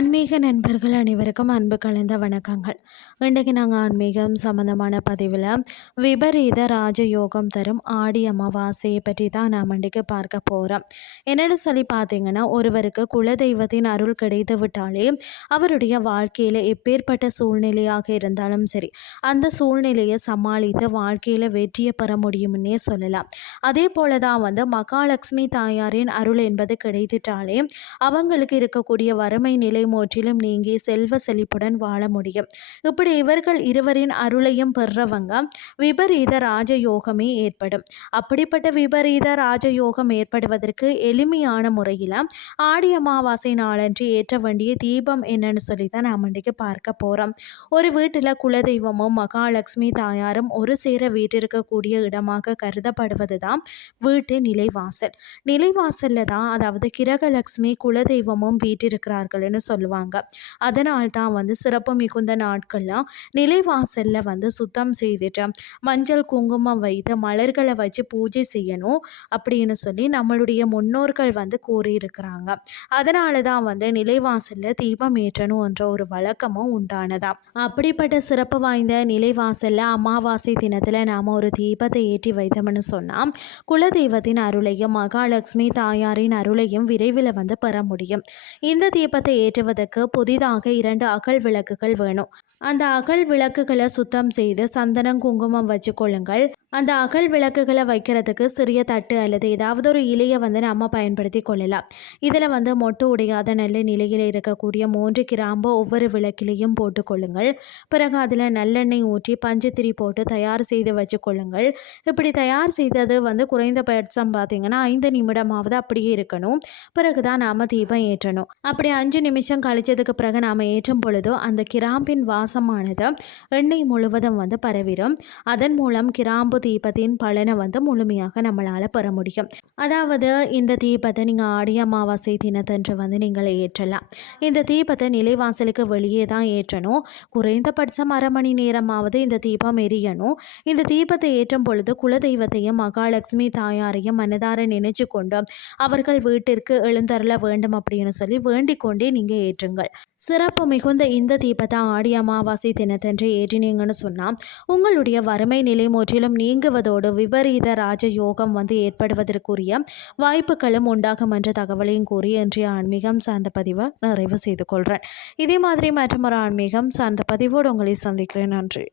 ஆன்மீக நண்பர்கள் அனைவருக்கும் அன்பு கலந்த வணக்கங்கள். இன்றைக்கு நாங்கள் ஆன்மீகம் சம்மந்தமான பதிவில் விபரீத ராஜயோகம் தரும் ஆடி அமாவாசையை பற்றி தான் நாம் இன்றைக்கு பார்க்க போகிறோம். என்னென்னு சொல்லி பார்த்தீங்கன்னா, ஒருவருக்கு குலதெய்வத்தின் அருள் கிடைத்து விட்டாலே அவருடைய வாழ்க்கையில் எப்பேற்பட்ட சூழ்நிலையாக இருந்தாலும் சரி, அந்த சூழ்நிலையை சமாளித்து வாழ்க்கையில் வெற்றியை பெற முடியும்னே சொல்லலாம். அதே போல தான் மகாலட்சுமி தாயாரின் அருள் என்பது கிடைத்திட்டாலே அவங்களுக்கு இருக்கக்கூடிய வறுமை நிலை முற்றிலும் நீங்கி செல்வ செழிப்புடன் வாழ முடியும். இப்படி இவர்கள் இருவரின் அருளையும் பெறவங்க விபரீத ராஜயோகமே ஏற்படும். அப்படிப்பட்ட விபரீத ராஜயோகம் ஏற்படுவதற்கு எளிமையான முறையில் ஆடி அமாவாசை நாளன்று ஏற்ற வேண்டிய தீபம் என்னன்னு சொல்லி தான் நாம் இன்றைக்கு பார்க்க போகிறோம். ஒரு வீட்டில் குலதெய்வமும் மகாலட்சுமி தாயாரும் ஒரு சேர வீட்டிருக்கக்கூடிய இடமாக கருதப்படுவது தான் வீட்டு நிலைவாசல். நிலைவாசலில் தான், அதாவது கிரகலட்சுமி குலதெய்வமும் வீட்டிருக்கிறார்கள்னு சொல்லுவாங்க. அதனால் தான் சிறப்பு மிகுந்த நாட்கள்லாம் நிலைவாசலில் சுத்தம் செய்துட்டு மஞ்சள் குங்குமம் வைத்து மலர்களை வச்சு பூஜை செய்யணும் அப்படின்னு சொல்லி நம்மளுடைய முன்னோர்கள் கூறியிருக்கிறாங்க. அதனால தான் நிலைவாசலில் தீபம் ஏற்றணும் என்ற ஒரு வழக்கமும் உண்டானதா. அப்படிப்பட்ட சிறப்பு வாய்ந்த நிலைவாசலில் அமாவாசை தினத்தில் நாம் ஒரு தீபத்தை ஏற்றி வைத்தோம்னு சொன்னால் குலதெய்வத்தின் அருளையும் மகாலட்சுமி தாயாரின் அருளையும் விரைவில் பெற முடியும். இந்த தீபத்தை ஏற்றுவதற்கு புதிதாக 2 அகல் விளக்குகள் வேணும். அந்த அகல் விளக்குகளை சுத்தம் செய்து சந்தனம் குங்குமம் வச்சு கொள்ளுங்கள். அந்த அகல் விளக்குகளை வைக்கிறதுக்கு சிறிய தட்டு அல்லது ஏதாவது ஒரு இலையை நம்ம பயன்படுத்தி கொள்ளலாம். இதில் மொட்டு உடையாத நல்ல நிலையில் இருக்கக்கூடிய 3 கிராம்பு ஒவ்வொரு விளக்கிலையும் போட்டுக்கொள்ளுங்கள். பிறகு அதில் நல்லெண்ணெய் ஊற்றி பஞ்சுத்திரி போட்டு தயார் செய்து வச்சு கொள்ளுங்கள். இப்படி தயார் செய்தது குறைந்தபட்சம் பார்த்திங்கன்னா 5 நிமிடமாவது அப்படியே இருக்கணும். பிறகு தான் நாம் தீபம் ஏற்றணும். அப்படி 5 நிமிஷம் கழிச்சதுக்கு பிறகு நாம் ஏற்றும் பொழுதோ அந்த கிராம்பின் வாசமானது எண்ணெய் முழுவதும் பரவிடும். அதன் மூலம் கிராம்பு தீபத்தின் பலனை முழுமையாக நம்மளால் பெற முடியும். அதாவது இந்த தீபத்தை நீங்கள் ஆடி அமாவாசை தினத்தன்று நீங்கள் ஏற்றலாம். இந்த தீபத்தை நிலைவாசலுக்கு வெளியே தான் ஏற்றணும். குறைந்தபட்சம் அரை மணி நேரமாவது இந்த தீபம் எரியணும். இந்த தீபத்தை ஏற்றும் பொழுது குலதெய்வத்தையும் மகாலட்சுமி தாயாரையும் மனதார நினைச்சு கொண்டு அவர்கள் வீட்டிற்கு எழுந்தருள வேண்டும் அப்படின்னு சொல்லி வேண்டிக் கொண்டே நீங்கள் ஏற்றுங்கள். சிறப்பு மிகுந்த இந்த தீபத்தை ஆடி அமாவாசை தினத்தன்று ஏற்றினீங்கன்னு சொன்னால் உங்களுடைய வறுமை நிலை முற்றிலும் நீங்குவதோடு விபரீத ராஜயோகம் ஏற்படுவதற்குரிய வாய்ப்புகளும் உண்டாகும் என்ற தகவலையும் கூறி இன்றைய ஆன்மீகம் சார்ந்த பதிவை நிறைவு செய்து கொள்கிறேன். இதே மாதிரி மற்றும் ஒரு ஆன்மீகம் சார்ந்த பதிவோடு உங்களை சந்திக்கிறேன். நன்றி.